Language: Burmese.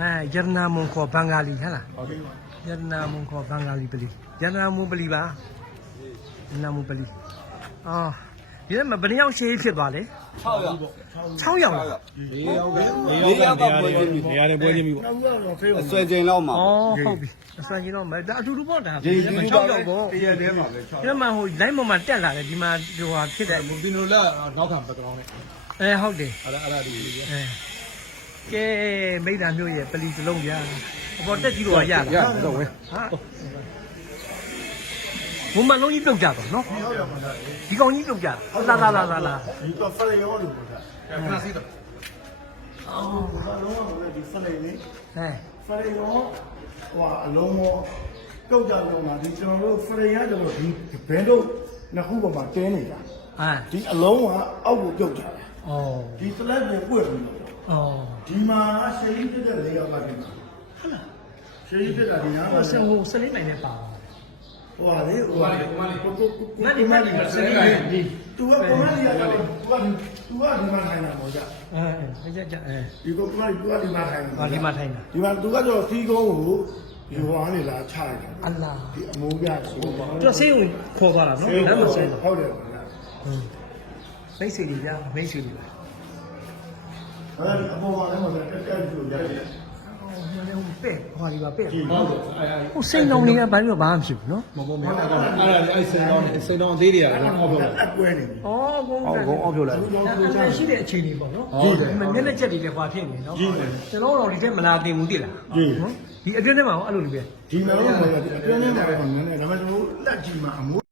အဲယရနာမွန်ခေါ်ဘင်္ဂါလီဟဟလားဟုတ်ကဲ့ယရနာမွန်ခေါ်ဘင်္ဂါလီပလီယရနာမွန်ပလီပါယရနာမွန်ပလီအော်ဒီမှာဘယ်နှစ်ယောက်ရှေးဖြစ်သွားလဲ6ရောက်6ယောက်လား၄ယောက်က၄ယောက်ကပွဲချင်းပြီနေရာနဲ့ပွဲချင်းပြီပေါ့အဆွဲချိန်လောက်မှာဩဟုတ်ပြီအစွမ်းကြီးတော့မဒါအတူတူပေါ့ဒါဒီဒီမှာဒီ6ယောက်ပေါ့တရက်တည်းမှာပဲ6ဒီမှာဟို line ပေါ်မှာတက်လာတယ်ဒီမှာဟိုဟာဖြစ်တဲ့မူပီနိုလာနောက်ခံဘက်ဂရောင်းနဲ့အဲဟုတ်တယ်အဲ့ဒါအဲ့ဒါဒီအဲ ကဲမိသားမျိုးရဲ့ပလီစလုံးပြအပေါ်တက်ကြည့်လို့ရရရလားတော့ဝဲဟာဘုံမလုံးကြီးပြုတ်ကြတော့နော်ဒီကောင်ကြီးပြုတ်ကြလာလာလာလာလာဒီတော့ဖလေရောလို့ပြောတာခဏစီးတော့အော်ဘာလုံးကလည်းဒီဖလေလေးဟဲ့ဖလေရောဟိုအလုံးမောကောက်ကြတော့မှာဒီကျွန်တော်တို့ဖလေရကျွန်တော်ဒီဘဲတို့နှစ်ခုပေါ်မှာတင်းနေတာဟာဒီအလုံးကအောက်ကိုပြုတ်ကြတယ်ဩဒီတလက်ပြင်ပွင့်ပြီးတော့ဩ ဒီမှာရှေးကြီးတက်တဲ့လေးယောက်ကဒီမှာဟုတ်လားရှေးကြီးတက်တာဒီနားဟိုမှာစင်ဟိုစလေးနိုင်နဲ့ပါဟိုဟာလေဟိုဟာလေကိုကိုကိုငါဒီမဒီစလေးနိုင်ဒီသူကကိုမလေးရတော့သူကသူကဒီမှာထိုင်တာပေါ့ကြာအဲကြကြအဲဒီကိုကသူကဒီမှာထိုင်တာဟာဒီမှာထိုင်တာဒီမှာသူကတော့ဖီးကုန်းကိုဒီဟွာနေလာချလိုက်တာအလားဒီအမိုးပြဆိုတော့သူဆေးုံခေါ်သွားတာနော်လမ်းမဆင်းတော့ဟုတ်တယ်ဗျာမိတ်ဆွေကြီးပြမိတ်ဆွေကြီးပါ အဲ့ဒီအပေါ်မှာလည်းမဟုတ်တက်တက်ကြိုရတယ်ဟိုပဲ့ဟိုဒီပါပဲ့ဟုတ်တယ်အဲ့အဲ့ဟိုစိန်တော်တွေကဘာလို့ဘာမှမဖြစ်ဘူးနော်မပေါ်မအဲ့ဒါအဲ့စိန်တော်နဲ့စိန်တော်အသေးတွေကလည်းအောက်ပြောလာအကွဲနေပြီဩဘုံအောက်ကုန်းအောက်ပြောလာသူတော့အဲ့ကိုချာဒါရှိတဲ့အခြေအနေပေါ့နော်ဟုတ်တယ်မျက်နှာချက်တွေလည်းဟွာဖြစ်နေနော်ကြီးတယ်ကျွန်တော်တို့ဒီထဲမလာတင်ဘူးတိလားကြီးနော်ဒီအတွင်းထဲမှာရောအဲ့လိုလိုပဲဒီမှာတော့အတွင်းထဲမှာတော့နည်းနည်းဒါပေမဲ့သူလက်ကြီးမှာအမိုး